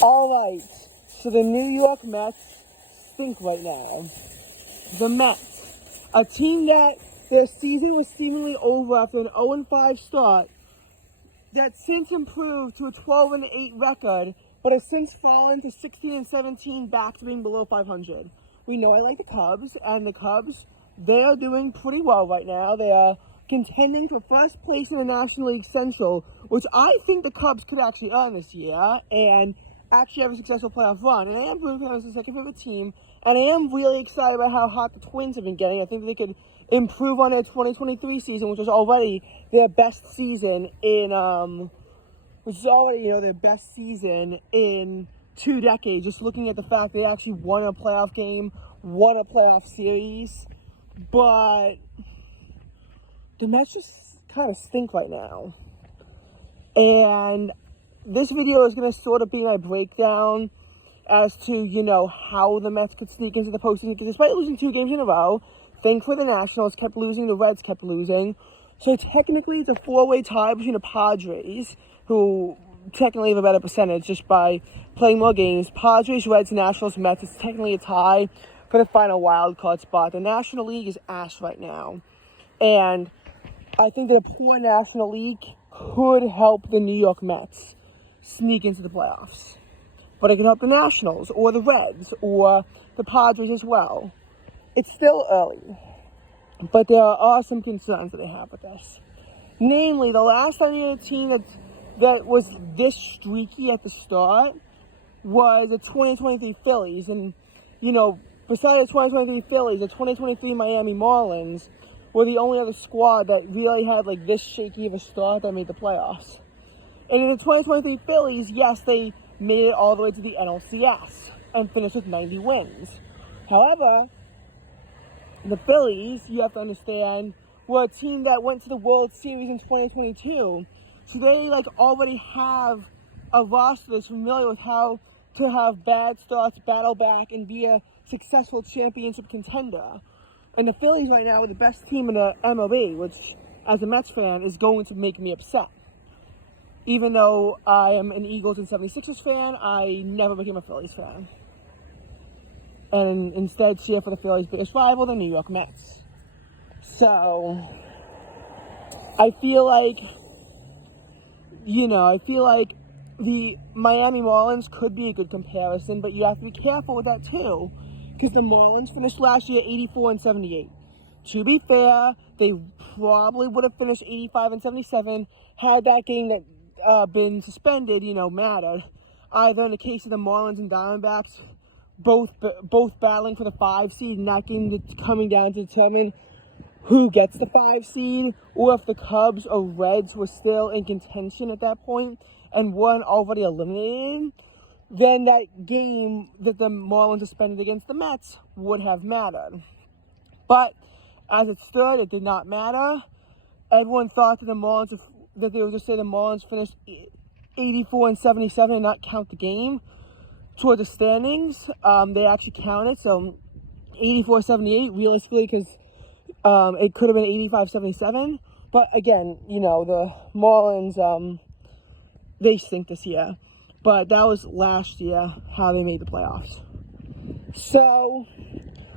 All right, so the New York Mets stink right now. The Mets, a team that their season was seemingly over after an 0-5 start, that since improved to a 12-8 record, but has since fallen to 16-17, back to being below 500. We know I like the Cubs, and the Cubs, they are doing pretty well right now. They are contending for first place in the National League Central, which I think the Cubs could actually earn this year, and actually have a successful playoff run. And I am rooting for them as the second favorite team, and I am really excited about how hot the Twins have been getting. I think they could improve on their 2023 season, which was already their best season in their best season in 2 decades. Just looking at the fact they actually won a playoff game, won a playoff series, but the Mets just kind of stink right now. And this video is going to sort of be my breakdown as to, how the Mets could sneak into the postseason. Because despite losing 2 games in a row, thankfully the Nationals kept losing, the Reds kept losing. So technically it's a 4-way tie between the Padres, who technically have a better percentage just by playing more games. Padres, Reds, Nationals, Mets. It's technically a tie for the final wild card spot. The National League is ass right now. And I think the poor National League could help the New York Mets sneak into the playoffs. But it could help the Nationals or the Reds or the Padres as well. It's still early, but there are some concerns that I have with this. Namely, the last time you had a team that was this streaky at the start was the 2023 Phillies. And, besides the 2023 Phillies, the 2023 Miami Marlins were the only other squad that really had this shaky of a start that made the playoffs. And in the 2023 Phillies, yes, they made it all the way to the NLCS and finished with 90 wins. However, the Phillies, you have to understand, were a team that went to the World Series in 2022. So they already have a roster that's familiar with how to have bad starts, battle back, and be a successful championship contender. And the Phillies right now are the best team in the MLB, which, as a Mets fan, is going to make me upset. Even though I am an Eagles and 76ers fan, I never became a Phillies fan. And instead cheer for the Phillies' biggest rival, the New York Mets. So, I feel like the Miami Marlins could be a good comparison, but you have to be careful with that too, because the Marlins finished last year 84-78. To be fair, they probably would have finished 85-77 had that game that been suspended, mattered. Either in the case of the Marlins and Diamondbacks, both battling for the 5 seed, and that game coming down to determine who gets the 5 seed, or if the Cubs or Reds were still in contention at that point and weren't already eliminated, then that game that the Marlins suspended against the Mets would have mattered. But as it stood, it did not matter. Everyone thought that they would just say the Marlins finished 84-77 and not count the game toward the standings. They actually counted, so 84-78 realistically, because it could have been 85-77. But again, the Marlins, they stink this year. But that was last year how they made the playoffs. So,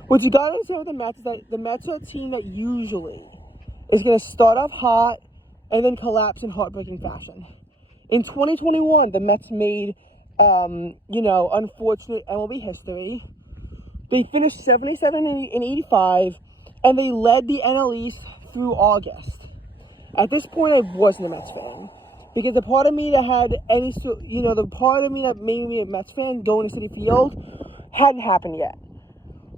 what you got to understand with the Mets is that the Mets are a team that usually is going to start off hot and then collapse in heartbreaking fashion. In 2021, the Mets made, unfortunate MLB history. They finished 77-85, and they led the NL East through August. At this point, I wasn't a Mets fan, because the part of me that had the part of me that made me a Mets fan going to Citi Field hadn't happened yet,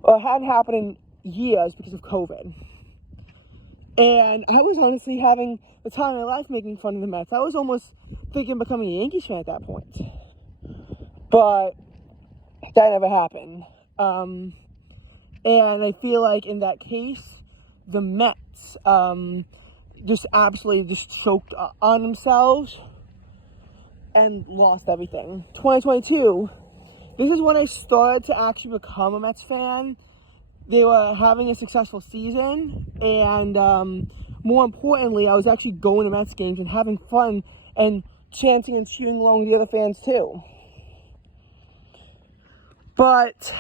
or hadn't happened in years because of COVID. And I was honestly having the time of my life making fun of the Mets. I was almost thinking of becoming a Yankees fan at that point. But that never happened. And I feel like in that case, the Mets just absolutely choked on themselves and lost everything. 2022, this is when I started to actually become a Mets fan. They were having a successful season, and more importantly, I was actually going to Mets games and having fun and chanting and cheering along with the other fans too. But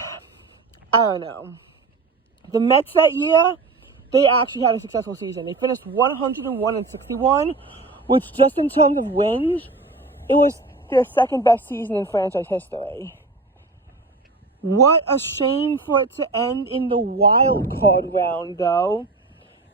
I don't know. The Mets that year, they actually had a successful season. They finished 101-61, which just in terms of wins, it was their second best season in franchise history. What a shame for it to end in the wild card round, though.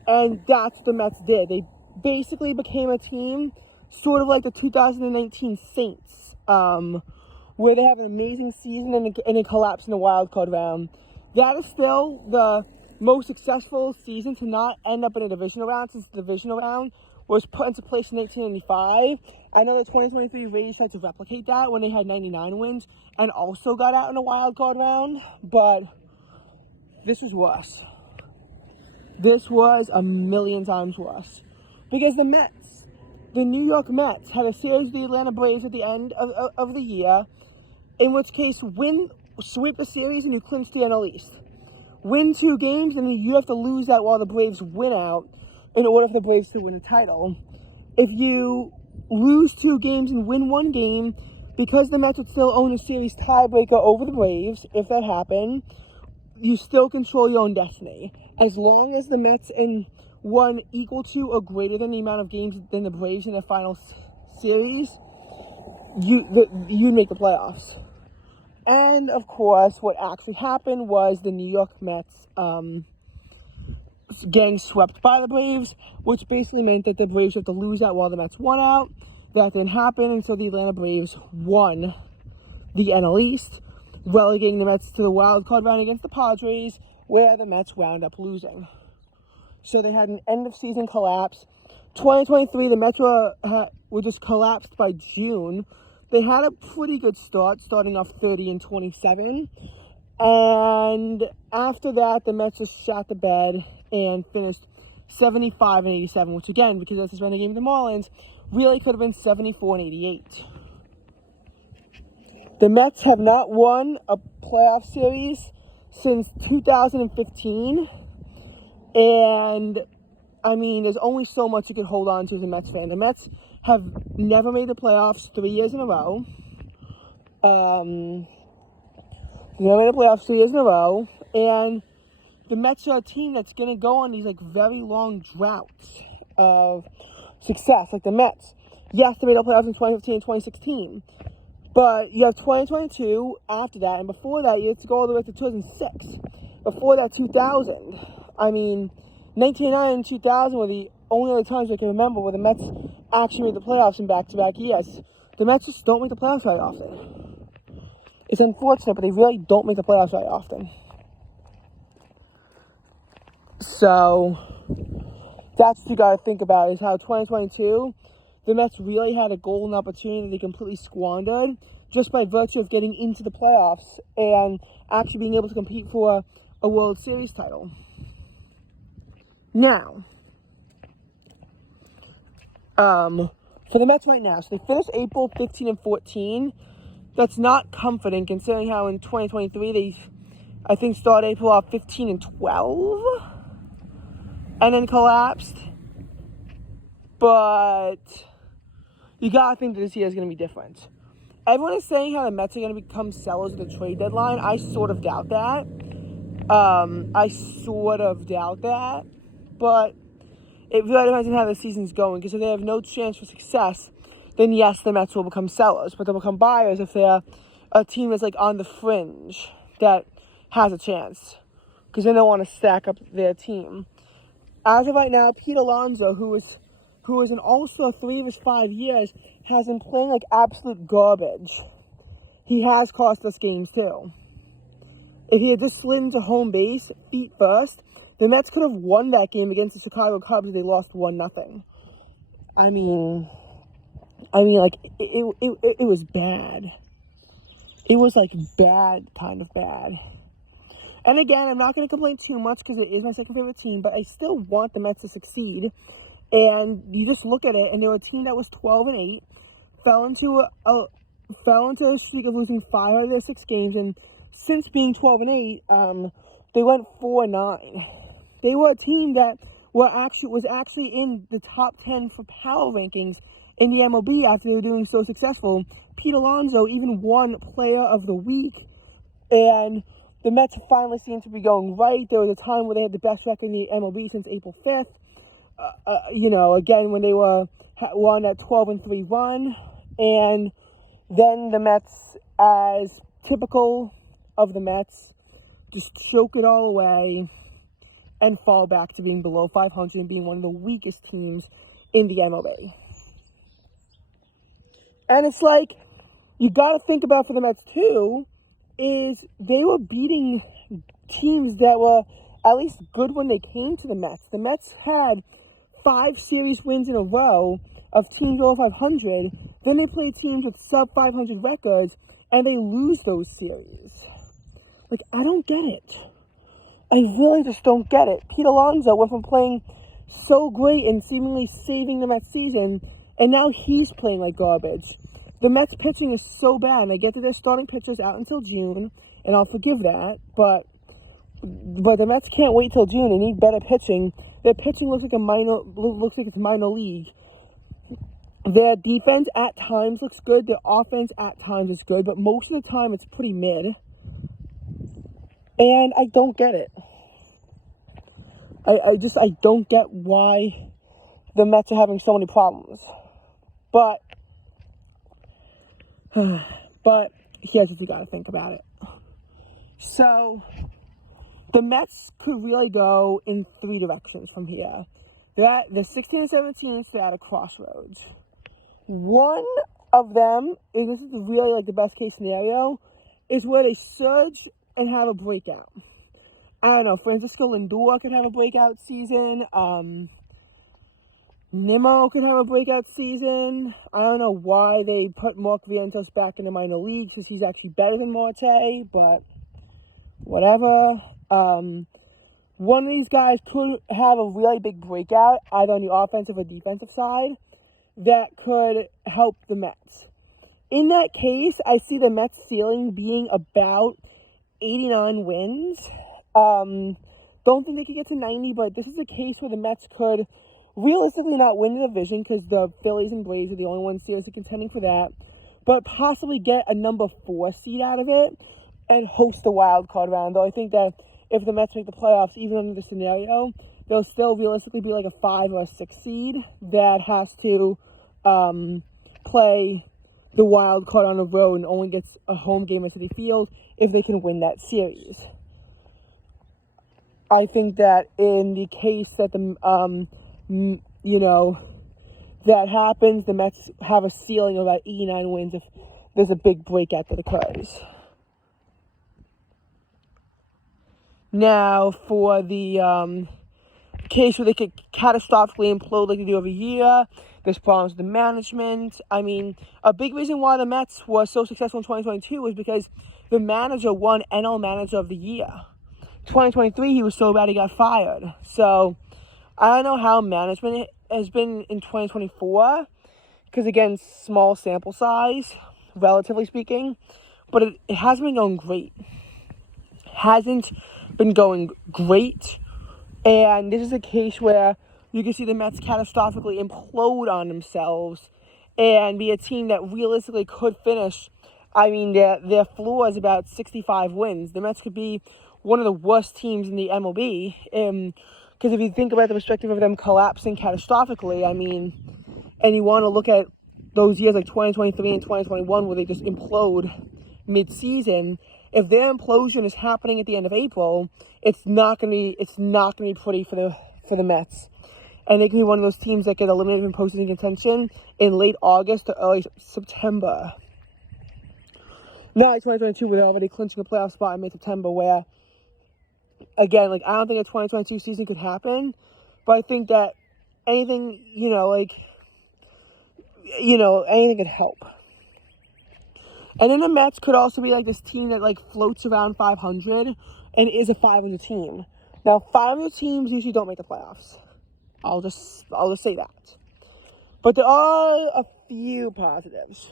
And that's what the Mets did. They basically became a team sort of like the 2019 Saints, where they have an amazing season and it collapsed in the wild card round. That is still the most successful season to not end up in a divisional round, since the divisional round was put into place in 1995. I know the 2023 Rays tried to replicate that when they had 99 wins and also got out in a wild card round, but this was worse. This was a million times worse. Because the Mets, the New York Mets, had a series with the Atlanta Braves at the end of the year, in which case sweep the series and you clinch the NL East. Win 2 games and then you have to lose that while the Braves win out in order for the Braves to win a title. If you lose 2 games and win 1 game, because the Mets would still own a series tiebreaker over the Braves, if that happened, you still control your own destiny. As long as the Mets won equal to or greater than the amount of games than the Braves in the final series, you make the playoffs. And, of course, what actually happened was the New York Mets getting swept by the Braves, which basically meant that the Braves had to lose out while the Mets won out. That didn't happen, and so the Atlanta Braves won the NL East, relegating the Mets to the wild card round against the Padres, where the Mets wound up losing. So they had an end-of-season collapse. 2023, the Mets were just collapsed by June. They had a pretty good start, starting off 30-27. And after that, the Mets just shot the bed and finished 75-87, which again, because that's the suspended game of the Marlins, really could have been 74-88. The Mets have not won a playoff series since 2015. And, I mean, there's only so much you can hold on to as a Mets fan. The Mets have never made the playoffs 3 years in a row. Never made the playoffs 3 years in a row. And the Mets are a team that's going to go on these, very long droughts of success, like the Mets. Yes, they made the playoffs in 2015 and 2016. But you have 2022 after that, and before that, you have to go all the way to 2006. Before that, 2000. I mean, 1999 and 2000 were the only other times I can remember where the Mets actually made the playoffs in back-to-back years. The Mets just don't make the playoffs very often. It's unfortunate, but they really don't make the playoffs very often. So, that's what you got to think about, is how 2022, the Mets really had a golden opportunity they completely squandered just by virtue of getting into the playoffs and actually being able to compete for a World Series title. Now, for the Mets right now, so they finished April 15-14. That's not comforting considering how in 2023 they, I think, started April off 15-12 and then collapsed. But you gotta think that this year is gonna be different. Everyone is saying how the Mets are gonna become sellers at the trade deadline. I sort of doubt that. But it really depends on how the season's going, because if they have no chance for success, then yes, the Mets will become sellers, but they'll become buyers if they're a team that's on the fringe that has a chance, because then they'll want to stack up their team. As of right now, Pete Alonso, who was an All-Star 3 of his 5 years, has been playing like absolute garbage. He has cost us games too. If he had just slid into home base, feet first, the Mets could have won that game against the Chicago Cubs if they lost 1-0. I mean, it was bad. It was, bad, kind of bad. And again, I'm not going to complain too much because it is my second favorite team, but I still want the Mets to succeed. And you just look at it, and they were a team that was 12-8, fell into a streak of losing 5 out of their 6 games, and since being 12-8, they went 4-9. They were a team that was actually in the top 10 for power rankings in the MLB after they were doing so successful. Pete Alonso even won Player of the Week And the Mets finally seem to be going right. There was a time where they had the best record in the MLB since April 5th. Again, when they were on that 12-3 run. And then the Mets, as typical of the Mets, just choke it all away and fall back to being below 500 and being one of the weakest teams in the MLB. And it's like, you got to think about for the Mets too, is they were beating teams that were at least good when they came to the Mets. The Mets had 5 series wins in a row of teams over 500. Then they play teams with sub 500 records, and they lose those series. Like, I don't get it. I really just don't get it. Pete Alonso went from playing so great and seemingly saving the Mets season, and now he's playing like garbage. The Mets pitching is so bad, and I get that their starting pitcher's out until June, and I'll forgive that, but the Mets can't wait till June. They need better pitching. Their pitching looks like it's minor league. Their defense at times looks good. Their offense at times is good, but most of the time it's pretty mid. And I don't get it. I don't get why the Mets are having so many problems. But here's what you got to think about it. So, the Mets could really go in 3 directions from here. They're 16 and 17, so they're at a crossroads. One of them, and this is really like the best case scenario, is where they surge and have a breakout. I don't know, Francisco Lindor could have a breakout season. Nimmo could have a breakout season. I don't know why they put Mark Vientos back in the minor leagues, because he's actually better than Marte, but whatever. One of these guys could have a really big breakout, either on the offensive or defensive side, that could help the Mets. In that case, I see the Mets ceiling being about 89 wins. Don't think they could get to 90, but this is a case where the Mets could realistically not win the division, because the Phillies and Braves are the only ones seriously contending for that, but possibly get a number 4 seed out of it and host the wild card round. Though I think that if the Mets make the playoffs, even under the scenario, they'll still realistically be like a 5 or a 6 seed that has to play the wild card on the road and only gets a home game at Citi Field if they can win that series. I think that in the case that that happens, the Mets have a ceiling of about 89 wins if there's a big breakout that occurs. Now, for the case where they could catastrophically implode like they do every year, there's problems with the management. I mean, a big reason why the Mets were so successful in 2022 was because the manager won NL Manager of the Year. 2023, he was so bad he got fired. So, I don't know how management has been in 2024, because again, small sample size, relatively speaking, but it hasn't been going great. And this is a case where you can see the Mets catastrophically implode on themselves and be a team that realistically could finish. I mean, their floor is about 65 wins. The Mets could be one of the worst teams in the MLB. Because if you think about the perspective of them collapsing catastrophically, I mean, and you want to look at those years like 2023 and 2021 where they just implode mid-season, if their implosion is happening at the end of April, it's not gonna be pretty for the Mets. And they can be one of those teams that get eliminated from postseason contention in late August to early September. Not like 2022, where they're already clinching a playoff spot in May-September, where, again, like, I don't think a 2022 season could happen, but I think that anything, anything could help. And then the Mets could also be like this team that like floats around 500 and is a 500 team. Now, 500 teams usually don't make the playoffs. I'll just say that. But there are a few positives.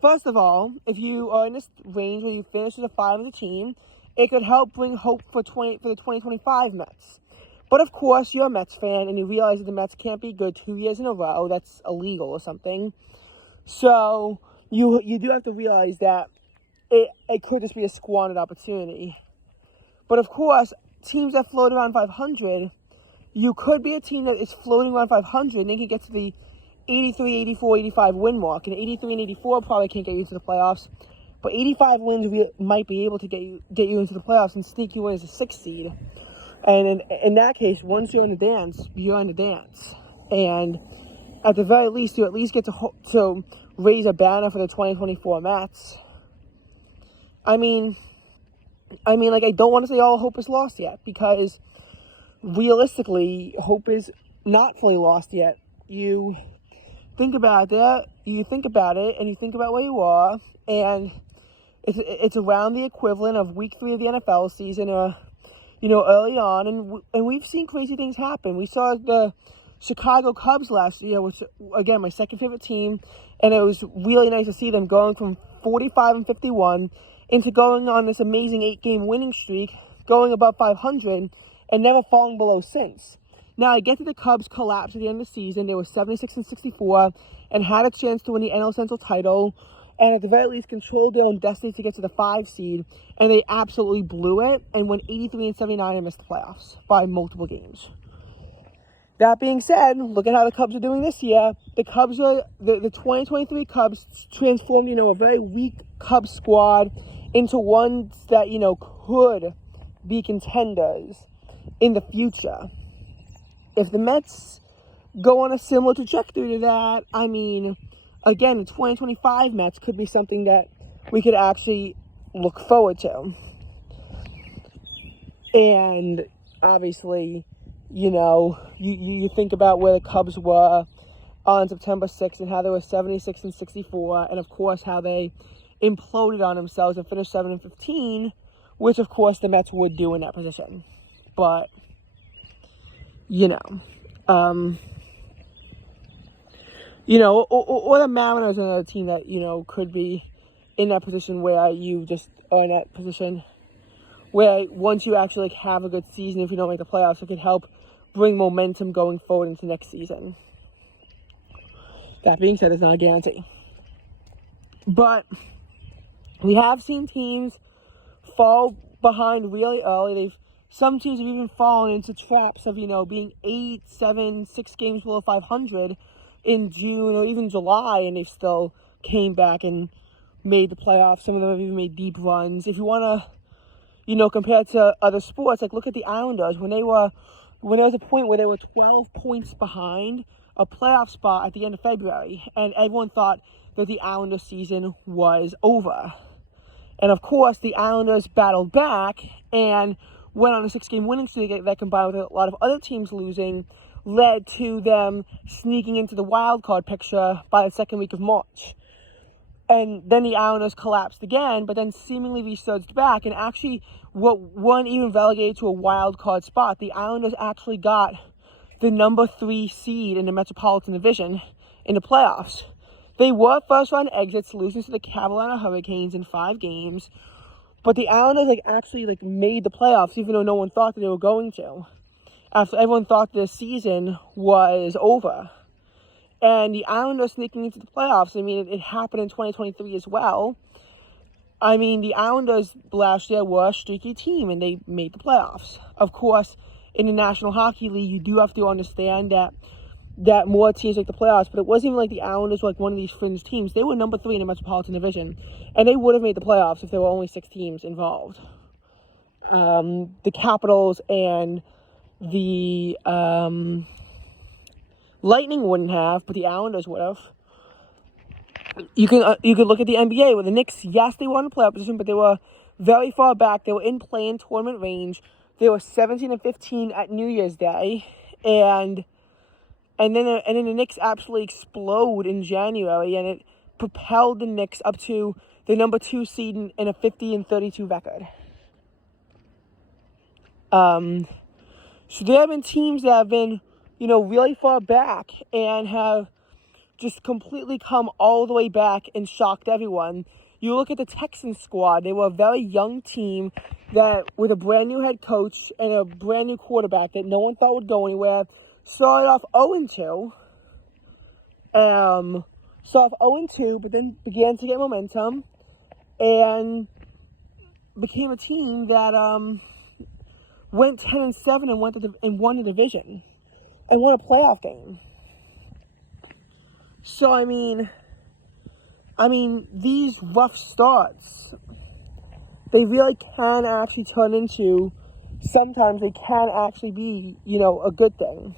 First of all, if you are in this range where you finish as a 500 team, it could help bring hope for the 2025 Mets. But of course, you're a Mets fan and you realize that the Mets can't be good 2 years in a row. That's illegal or something. So you do have to realize that it could just be a squandered opportunity. But of course, teams that float around 500, you could be a team that is floating around 500 and they can get to the 83, 84, 85 win mark. And 83 and 84 probably can't get you to the playoffs. But 85 wins might be able to get you into the playoffs and sneak you in as a 6th seed. And in that case, once you're in the dance, you're in the dance. And at the very least, you at least get to raise a banner for the 2024 Mets. I mean, like, I don't want to say all hope is lost yet, because realistically, hope is not fully lost yet. You think about it, and you think about where you are, and it's around the equivalent of week 3 of the NFL season, or early on, and we've seen crazy things happen. We saw the Chicago Cubs last year, which, again, my second favorite team, and it was really nice to see them going from 45 and 51 into going on this amazing 8-game winning streak, going above 500, and never falling below since. Now, I get that the Cubs collapsed at the end of the season. They were 76 and 64 and had a chance to win the NL Central title, and at the very least controlled their own destiny to get to the 5 seed, and they absolutely blew it and went 83 and 79 and missed the playoffs by multiple games. That being said, look at how the Cubs are doing this year. The Cubs are the 2023 Cubs transformed, a very weak Cubs squad into ones that, could be contenders in the future. If the Mets go on a similar trajectory to that, again, the 2025 Mets could be something that we could actually look forward to. And obviously, you think about where the Cubs were on September 6th and how they were 76 and 64, and of course how they imploded on themselves and finished 7 and 15, which of course the Mets would do in that position. But or the Mariners are another team that, could be in that position where you just are in that position where once you actually have a good season, if you don't make the playoffs, it could help bring momentum going forward into next season. That being said, it's not a guarantee. But we have seen teams fall behind really early. Some teams have even fallen into traps of, being 8, 7, 6 games below 500 in June or even July, and they still came back and made the playoffs. Some of them have even made deep runs. If you want to, compared to other sports, like look at the Islanders. When there was a point where they were 12 points behind a playoff spot at the end of February, and everyone thought that the Islanders season was over. And of course, the Islanders battled back and went on a 6-game winning streak that, combined with a lot of other teams losing, led to them sneaking into the wild card picture by the second week of March. And then the Islanders collapsed again, but then seemingly resurged back, and actually weren't even relegated to a wild card spot. The Islanders actually got the number 3 seed in the Metropolitan Division in the playoffs. They were first-round exits, losing to the Carolina Hurricanes in 5 games, but the Islanders actually made the playoffs, even though no one thought that they were going to, after everyone thought the season was over. And the Islanders sneaking into the playoffs, it happened in 2023 as well. The Islanders last year were a streaky team, and they made the playoffs. Of course, in the National Hockey League, you do have to understand that more teams make the playoffs, but it wasn't even like the Islanders were one of these fringe teams. They were number 3 in the Metropolitan Division, and they would have made the playoffs if there were only 6 teams involved. The Capitals and the Lightning wouldn't have, but the Islanders would have. You could look at the NBA where the Knicks, yes, they were in the playoff position, but they were very far back. They were in play-in tournament range. They were 17 and 15 at New Year's Day, and then the Knicks absolutely explode in January, and it propelled the Knicks up to the number 2 seed in a 50 and 32 record. So there have been teams that have been, really far back and have just completely come all the way back and shocked everyone. You look at the Texans squad. They were a very young team that, with a brand new head coach and a brand new quarterback that no one thought would go anywhere, started off 0-2. But then began to get momentum. and became a team that went 10-7 and won the division and won a playoff game. So I mean, these rough starts, they really can actually turn into, sometimes they can actually be, a good thing.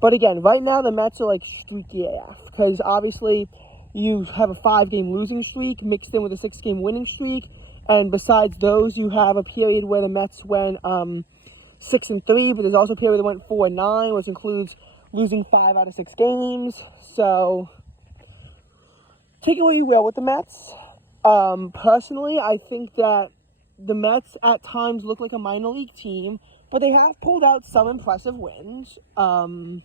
But again, right now the Mets are like streaky AF, because obviously you have a 5-game losing streak mixed in with a 6-game winning streak, and besides those, you have a period where the Mets went 6-3, but there's also a period that went 4-9, which includes losing 5 out of 6 games. So take it what you will with the Mets. Personally, I think that the Mets at times look like a minor league team, but they have pulled out some impressive wins. And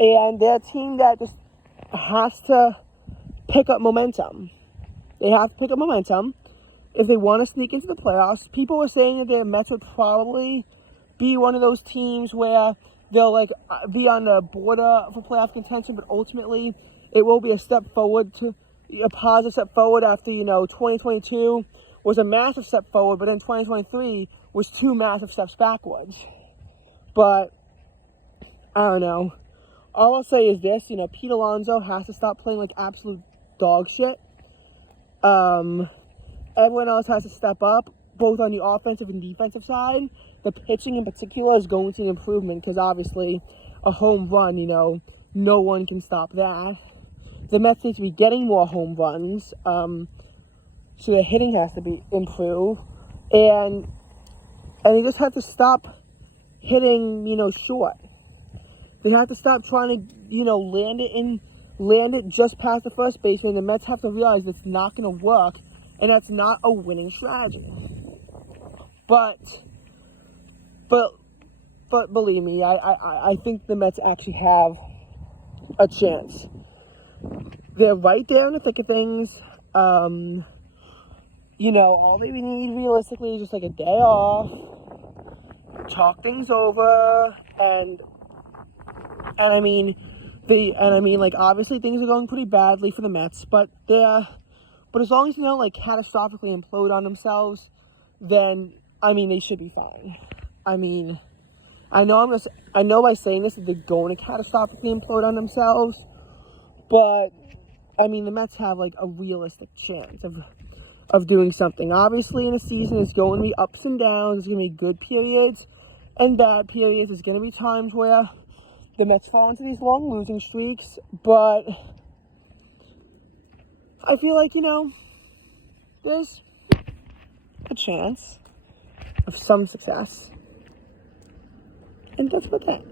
they're a team that just has to pick up momentum. They have to pick up momentum if they want to sneak into the playoffs. People were saying that the Mets would probably be one of those teams where they'll be on the border for playoff contention, but ultimately it will be a positive step forward after, 2022 was a massive step forward, but then 2023 was 2 massive steps backwards. But I don't know. All I'll say is this, Pete Alonso has to stop playing like absolute dog shit. Everyone else has to step up, both on the offensive and defensive side. The pitching in particular is going to an improvement, because obviously a home run, no one can stop that. The Mets need to be getting more home runs, so their hitting has to be improved. And they just have to stop hitting, short. They have to stop trying to, land it just past the first baseman. The Mets have to realize that's not going to work, and that's not a winning strategy. But believe me, I think the Mets actually have a chance. They're right there in the thick of things. All they need realistically is just like a day off, talk things over, and obviously things are going pretty badly for the Mets, but as long as they don't catastrophically implode on themselves, then they should be fine. I know by saying this that they're going to catastrophically implode on themselves, but the Mets have a realistic chance of doing something. Obviously, in a season, it's going to be ups and downs. There's going to be good periods and bad periods. There's going to be times where the Mets fall into these long losing streaks, but I feel like, there's a chance of some success. And that's about that.